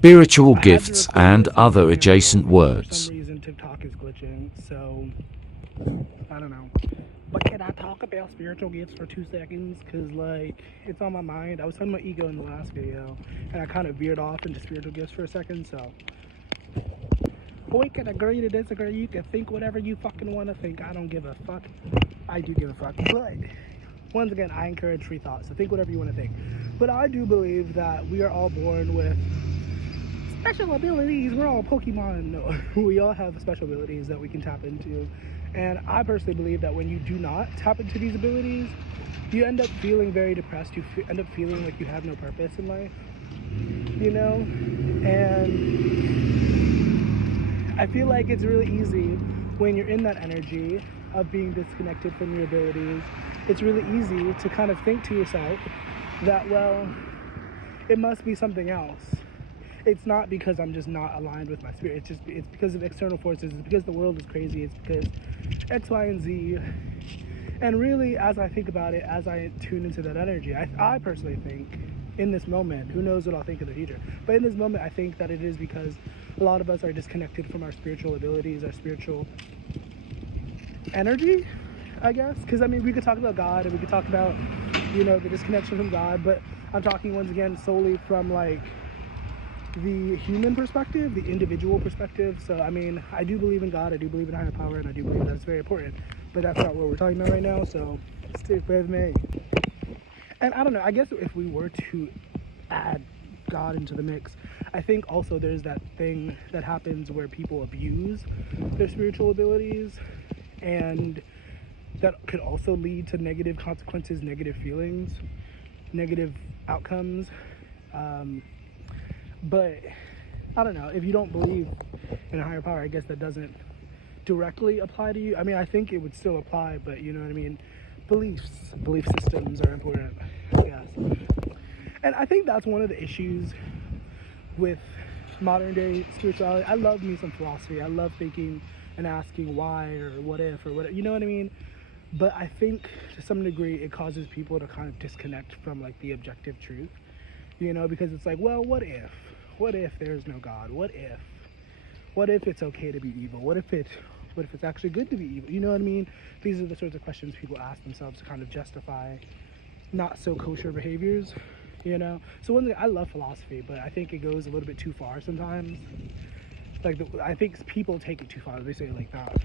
spiritual I had to gifts, record and this other video adjacent for words. some reason TikTok is glitching, so I don't know. But can I talk about spiritual gifts for 2 seconds? Because, like, it's on my mind. I was talking about ego in the last video, and I kind of veered off into spiritual gifts for a second, so. We can agree to disagree. You can think whatever you fucking want to think. I don't give a fuck. I do give a fuck. But, once again, I encourage free thought, so think whatever you want to think. But I do believe that we are all born with special abilities. We're all Pokemon. No, we all have special abilities that we can tap into. And I personally believe that when you do not tap into these abilities, you end up feeling very depressed. You end up feeling like you have no purpose in life, you know? And I feel like it's really easy when you're in that energy of being disconnected from your abilities. It's really easy to kind of think to yourself that, well, it must be something else. It's not because I'm just not aligned with my spirit. It's because of external forces. It's because the world is crazy. It's because X, Y, and Z. And really, as I think about it, as I tune into that energy, I personally think in this moment, who knows what I'll think in the future, but in this moment, I think that it is because a lot of us are disconnected from our spiritual abilities, our spiritual energy, I guess. Because, I mean, we could talk about God and we could talk about, you know, the disconnection from God, but I'm talking once again solely from, like, the human perspective, the individual perspective. So, I mean, I do believe in God, I do believe in higher power, and I do believe that it's very important, but that's not what we're talking about right now, so stick with me. And I don't know, I guess if we were to add God into the mix, I think also there's that thing that happens where people abuse their spiritual abilities, and that could also lead to negative consequences, negative feelings, negative outcomes. But I don't know, if you don't believe in a higher power, I guess that doesn't directly apply to you. I mean, I think it would still apply, but you know what I mean? Belief systems are important, I guess. And I think that's one of the issues with modern day spirituality. I love me some philosophy. I love thinking and asking why or what if or whatever, you know what I mean? But I think to some degree it causes people to kind of disconnect from, like, the objective truth, you know, because it's like, well, what if there's no God? What if it's okay to be evil? What if it's actually good to be evil? You know what I mean? These are the sorts of questions people ask themselves to kind of justify not so kosher behaviors, you know? So one thing, I love philosophy, but I think it goes a little bit too far sometimes. Like, I think people take it too far. They say it like that.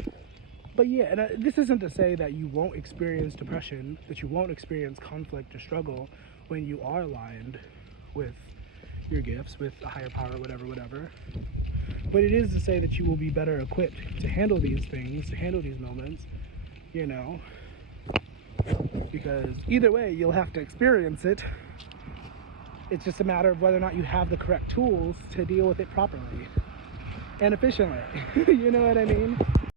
But yeah, and this isn't to say that you won't experience depression, that you won't experience conflict or struggle when you are aligned with your gifts, with a higher power, whatever. But it is to say that you will be better equipped to handle these things, to handle these moments, you know, because either way, you'll have to experience it. It's just a matter of whether or not you have the correct tools to deal with it properly and efficiently. You know what I mean?